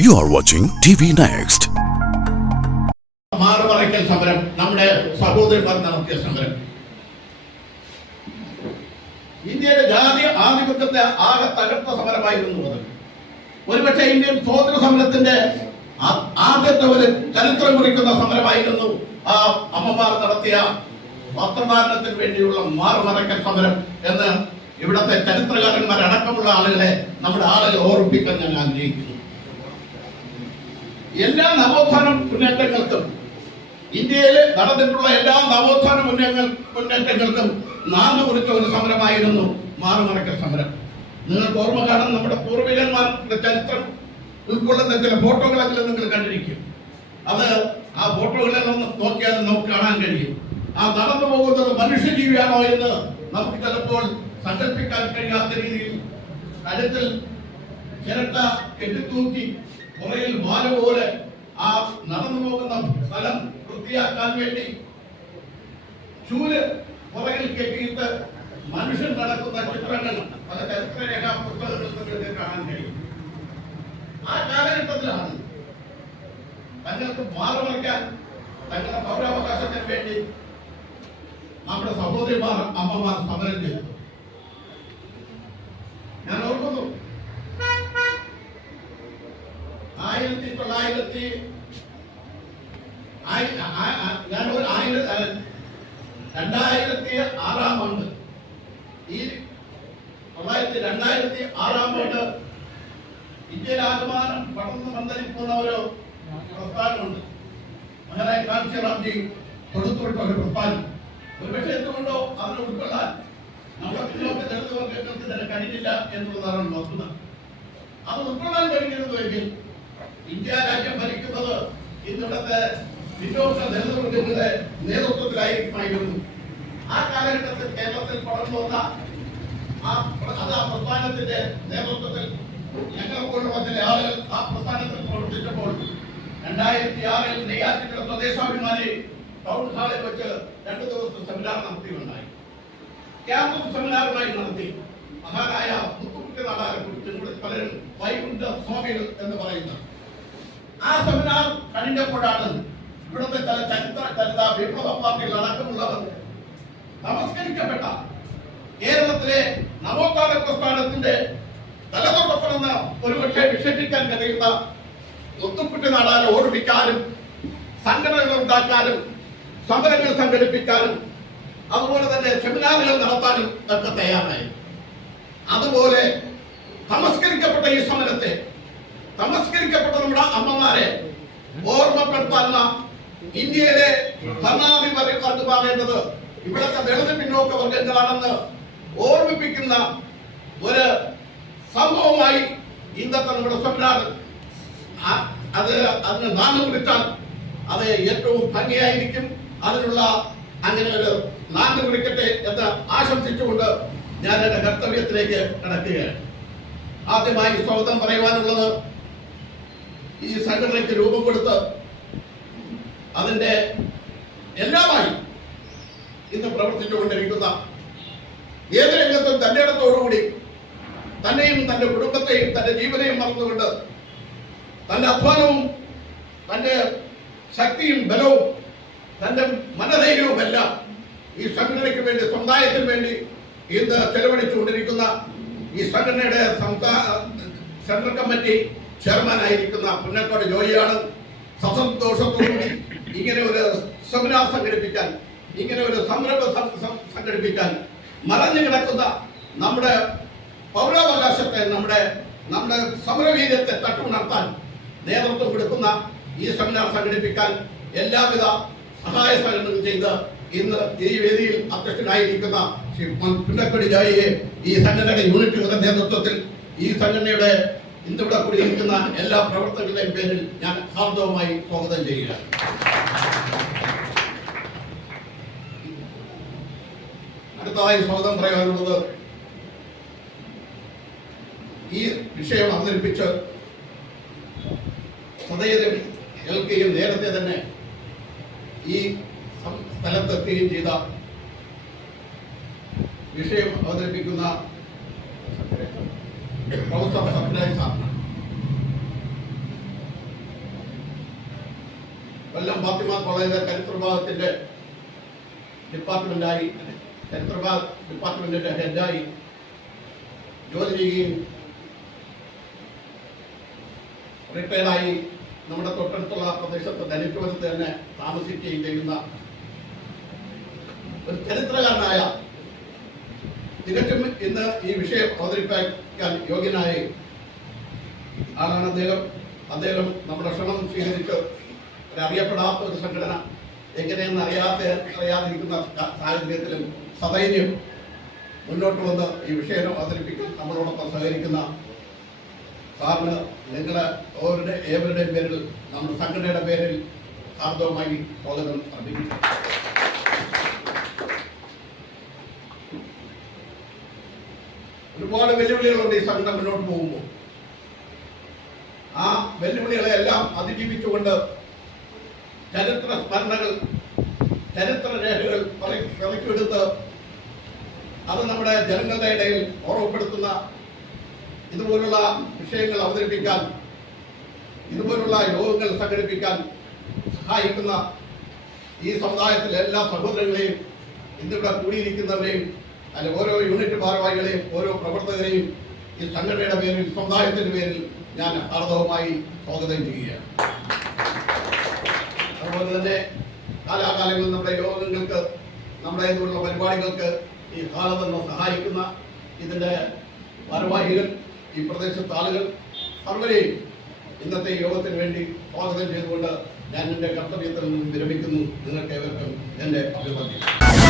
You are watching TV Next. മാറുമറയ്ക്കൽ സമരം നമ്മുടെ സഹോദരന്മാർ നടത്തിയ സമരം. ഇന്ത്യയിലെ ജാതി ആധിപത്യത്തെ ആകെ തകർത്ത സമരമായിരുന്നു അത്. ഒരുപക്ഷെ ഇന്ത്യൻ സ്വാതന്ത്ര്യ സമരത്തിന്റെ ആദ്യത്തെ ഒരു ചരിത്രം കുറിക്കുന്ന സമരമായിരുന്നു ആ അമ്മമാർ നടത്തിയ വസ്ത്രധാരണത്തിന് വേണ്ടിയുള്ള മാറുമറയ്ക്കൽ സമരം എന്ന് ഇവിടത്തെ ചരിത്രകാരന്മാരടക്കമുള്ള ആളുകളെ നമ്മുടെ ആളുകൾ ഓർമ്മിപ്പിക്കാൻ ഞാൻ ആഗ്രഹിക്കുന്നു. എല്ലാ നവോത്ഥാന മുന്നേറ്റങ്ങൾക്കും ഇന്ത്യയിൽ നടന്നിട്ടുള്ള എല്ലാ നവോത്ഥാന മുന്നേറ്റങ്ങൾ മുന്നേറ്റങ്ങൾക്കും നാന്നു കുറിച്ച ഒരു സമരമായിരുന്നു മാറുമറക്കൽ സമരം. നിങ്ങൾക്ക് ഓർമ്മ കാണാൻ നമ്മുടെ പൂർവികന്മാരുടെ ചരിത്രം ഉൾക്കൊള്ളുന്ന ചില ഫോട്ടോകളെങ്കിലും നിങ്ങൾ കണ്ടിരിക്കും. അത് ആ ഫോട്ടോകളിൽ ഒന്ന് നോക്കിയാൽ നമുക്ക് കാണാൻ കഴിയും. ആ നടന്നു പോകുന്നത് മനുഷ്യജീവിയാണോ എന്ന് നമുക്ക് ചിലപ്പോൾ സങ്കല്പിക്കാൻ കഴിയാത്ത രീതിയിൽ കരുത്തിൽ ചിരട്ട കെട്ടിത്തൂക്കി പുറയിൽ മാല പോലെ ആ നടന്നു പോകുന്ന സ്ഥലം വൃത്തിയാക്കാൻ വേണ്ടി ചൂൽ പുറകിൽ കെട്ടിയിട്ട് മനുഷ്യൻ നടക്കുന്ന ചിത്രങ്ങൾ പല ചരിത്രരേഖാ പുസ്തകങ്ങളിൽ നിങ്ങൾക്ക് കാണാൻ കഴിയും. ആ കാലഘട്ടത്തിലാണ് തങ്ങൾക്ക് മാറുമറിക്കാൻ തങ്ങളുടെ പൗരാവകാശത്തിന് വേണ്ടി നമ്മുടെ സഹോദരിമാർ അമ്മമാർ സമരം ചെയ്തു ഞാൻ ഓർക്കുന്നു ആയിരത്തി തൊള്ളായിരത്തി ഞാൻ ഒരു ആയിര- രണ്ടായിരത്തി ആറാം ആണ്ട്. ഈ തൊള്ളായിരത്തി രണ്ടായിരത്തി ആറാം ആണ്ട് ഇന്ത്യയിൽ ആകമാനം പടർന്ന് പന്തലിക്കുന്ന ഒരു പ്രസ്ഥാനമുണ്ട്. മഹാരാജ് കാഞ്ചിറാംജി കൊടുത്തുവിട്ട ഒരു പ്രസ്ഥാനം. ഒരുപക്ഷെ എന്തുകൊണ്ടോ അതിനെ ഉൾക്കൊള്ളാൻ നമ്മുടെ പിന്നോക്ക ദളിത് വർഗങ്ങൾക്ക് തന്നെ കഴിഞ്ഞില്ല എന്നുള്ളതാണ് നോക്കുന്നത്. അത് ഉൾക്കൊള്ളാൻ കഴിഞ്ഞിരുന്നുവെങ്കിൽ ഇന്ത്യ രാജ്യം ഭരിക്കുന്നത് ഇന്നിടത്തെ പിന്നോക്ക ദളിത് വർഗങ്ങളുടെ നേതൃത്വത്തിലായിരിക്കുമായിരുന്നു. ആ കാലഘട്ടത്തിൽ കേരളത്തിൽ പടർന്നു വന്ന ആ അത് പ്രസ്ഥാനത്തിന്റെ നേതൃത്വത്തിൽ പോലുള്ള ചില ആളുകൾ ആ പ്രസ്ഥാനത്തിൽ പ്രവർത്തിച്ചപ്പോൾ രണ്ടായിരത്തി ആറിൽ നെയ്യാറ്റിന്റെ പ്രദേശാഭിമാനി ടൗൺ ഹാളിൽ വെച്ച് രണ്ടു ദിവസത്തെ സെമിനാർ നടത്തിയുണ്ടായി ക്യാമ്പും സെമിനാറുമായി നടത്തി. മഹാനായ മുത്തുക്കുട്ടി നാടാരെ കുറിച്ച് പലരും വൈകുണ്ഠ സ്വാമികൾ എന്ന് പറയുന്നത് ആ സെമിനാർ കഴിഞ്ഞപ്പോഴാണ് ഇവിടുത്തെ ചില ചരിത്ര ചരിത വിപ്ലവ പാർട്ടികൾ അടക്കമുള്ളവർ നമസ്കരിക്കപ്പെട്ട കേരളത്തിലെ നവോത്ഥാന പ്രസ്ഥാനത്തിന്റെ തലതൊട്ടപ്പണെന്ന് ഒരുപക്ഷെ വിശേഷിക്കാൻ കഴിയുന്ന ഒത്തുപുട്ടി നാടാരെ ഓർമ്മിക്കാനും സംഘടനകൾ ഉണ്ടാക്കാനും സമരങ്ങൾ സംഘടിപ്പിക്കാനും അതുപോലെ തന്നെ സെമിനാറുകൾ നടത്താനും ഒക്കെ തയ്യാറായി. അതുപോലെ നമസ്കരിക്കപ്പെട്ട ഈ സമരത്തെ തമസ്കരിക്കപ്പെട്ട നമ്മുടെ അമ്മമാരെ ഓർമ്മപ്പെടുത്താനുള്ള ഇന്ത്യയിലെ ഭരണാധിപതി പറയേണ്ടത് ഇവിടുത്തെ ദളിത് പിന്നോക്ക വർഗങ്ങളാണെന്ന് ഓർമ്മിപ്പിക്കുന്ന ഒരു സംഭവമായി ഇന്നത്തെ നമ്മുടെ സെമിനാർ അത് അതിന് നാമം വിളിച്ചാൽ അത് ഏറ്റവും ഭംഗിയായിരിക്കും. അതിനുള്ള അങ്ങനെ ഒരു നാമം വിളിക്കട്ടെ എന്ന് ആശംസിച്ചുകൊണ്ട് ഞാൻ എന്റെ കർത്തവ്യത്തിലേക്ക് കടക്കുകയാണ്. ആദ്യമായി സ്വാഗതം പറയുവാനുള്ളത് ഈ സംഘടനയ്ക്ക് രൂപം കൊടുത്ത് അതിന്റെ എല്ലാമായി ഇന്ന് പ്രവർത്തിച്ചുകൊണ്ടിരിക്കുന്ന ഏത് രംഗത്തും തന്റെ ഇടത്തോടുകൂടി തന്നെയും തന്റെ കുടുംബത്തെയും തന്റെ ജീവനെയും മറന്നുകൊണ്ട് തന്റെ അധ്വാനവും തന്റെ ശക്തിയും ബലവും തന്റെ മനധൈര്യവും എല്ലാം ഈ സംഘടനയ്ക്ക് വേണ്ടി സമുദായത്തിന് വേണ്ടി ഇന്ന് ചെലവഴിച്ചുകൊണ്ടിരിക്കുന്ന ഈ സംഘടനയുടെ സംസ്ഥാന സെൻട്രൽ കമ്മിറ്റി ചെയർമാനായിരിക്കുന്ന പുന്നക്കോട് ജോയിയാണ് സസന്തോഷത്തോടുകൂടി ഇങ്ങനെ ഒരു സെമിനാർ സംഘടിപ്പിക്കാൻ ഇങ്ങനെ ഒരു സംരംഭം സംഘടിപ്പിക്കാൻ മറഞ്ഞു കിടക്കുന്ന നമ്മുടെ പൗരാവകാശത്തെ നമ്മുടെ നമ്മുടെ സമരവീര്യത്തെ തട്ടുണർത്താൻ നേതൃത്വം കൊടുക്കുന്ന ഈ സെമിനാർ സംഘടിപ്പിക്കാൻ എല്ലാവിധ സഹായ സഹകരണം ചെയ്ത് ഇന്ന് ഈ വേദിയിൽ അധ്യക്ഷനായിരിക്കുന്ന ശ്രീ പുന്നക്കൊടി ജോയിയെ ഈ സംഘടനയുടെ യൂണിറ്റുകളുടെ നേതൃത്വത്തിൽ ഈ സംഘടനയുടെ ഇന്നിവിടെ കൂടിയിരിക്കുന്ന എല്ലാ പ്രവർത്തകരുടെയും പേരിൽ ഞാൻ ഹാർദവുമായി സ്വാഗതം ചെയ്യുക. അടുത്തതായി സ്വാഗതം പറയാനുള്ളത് ഈ വിഷയം അവതരിപ്പിച്ച് സദയരും ഏൽക്കുകയും നേരത്തെ തന്നെ ഈ സ്ഥലത്തെത്തുകയും ചെയ്ത വിഷയം അവതരിപ്പിക്കുന്ന House of Supplies ആണ് കൊല്ലം ഫാത്തിമ കോളേജ് ചരിത്രഭാഗത്തിന്റെ ഡിപ്പാർട്ട്മെന്റായി ചരിത്രഭാഗ ഡിപ്പാർട്ട്മെന്റിന്റെ ഹെഡായി ജോലി ചെയ്യുകയും റിട്ടയർഡായി നമ്മുടെ തൊട്ടടുത്തുള്ള പ്രദേശത്ത് ധനിക്കുവരത്ത് തന്നെ താമസിക്കുകയും ചെയ്യുന്ന ഒരു ചരിത്രകാരനായ തികച്ചും ഇന്ന് ഈ വിഷയം അവതരിപ്പിക്കാൻ യോഗ്യനായ ആളാണ് അദ്ദേഹം. അദ്ദേഹം നമ്മുടെ ക്ഷണം സ്വീകരിച്ച്. ഒരറിയപ്പെടാത്ത ഒരു സംഘടന എങ്ങനെയെന്ന് അറിയാതെ അറിയാതിരിക്കുന്ന സാഹചര്യത്തിലും സധൈര്യം മുന്നോട്ട് വന്ന് ഈ വിഷയം അവതരിപ്പിക്കാൻ നമ്മളോടൊപ്പം സഹകരിക്കുന്ന സാറിന് നിങ്ങളെ ഓരുടെ ഏവരുടെയും പേരിൽ നമ്മുടെ സംഘടനയുടെ പേരിൽ ഹാർദവമായി സ്വാഗതം അർപ്പിക്കുന്നു. ഒരുപാട് വെല്ലുവിളികളുണ്ട് ഈ സംഘടന മുന്നോട്ട് പോകുമ്പോൾ. ആ വെല്ലുവിളികളെ എല്ലാം അതിജീവിച്ചുകൊണ്ട് ചരിത്ര സ്മരണകൾ ചരിത്ര രേഖകൾ പറക്കിയെടുത്ത് അത് നമ്മുടെ ജനങ്ങളുടെ ഇടയിൽ ഓർമ്മപ്പെടുത്തുന്ന ഇതുപോലുള്ള വിഷയങ്ങൾ അവതരിപ്പിക്കാൻ ഇതുപോലുള്ള യോഗങ്ങൾ സംഘടിപ്പിക്കാൻ സഹായിക്കുന്ന ഈ സമുദായത്തിലെ എല്ലാ സഹോദരങ്ങളെയും ഇന്നിവിടെ കൂടിയിരിക്കുന്നവരെയും അല്ല ഓരോ യൂണിറ്റ് ഭാരവാഹികളെയും ഓരോ പ്രവർത്തകരെയും ഈ സംഘടനയുടെ പേരിൽ സമുദായത്തിന്റെ പേരിൽ ഞാൻ ഹാർദവമായി സ്വാഗതം ചെയ്യുകയാണ്. അതുപോലെ തന്നെ കാലാകാലങ്ങളിൽ നമ്മുടെ യോഗങ്ങൾക്ക് നമ്മുടെ ഇതുപോലുള്ള പരിപാടികൾക്ക് ഈ ഹാളതെന്ന് സഹായിക്കുന്ന ഇതിന്റെ ഭാരവാഹികൾ ഈ പ്രദേശത്തെ ആളുകൾ സർവരെയും ഇന്നത്തെ യോഗത്തിന് വേണ്ടി സ്വാഗതം ചെയ്തുകൊണ്ട് ഞാൻ എന്റെ കർത്തവ്യത്തിൽ നിന്നും വിരമിക്കുന്നു. നിങ്ങൾക്ക് ഏവർക്കും എന്റെ അഭിവാദ്യം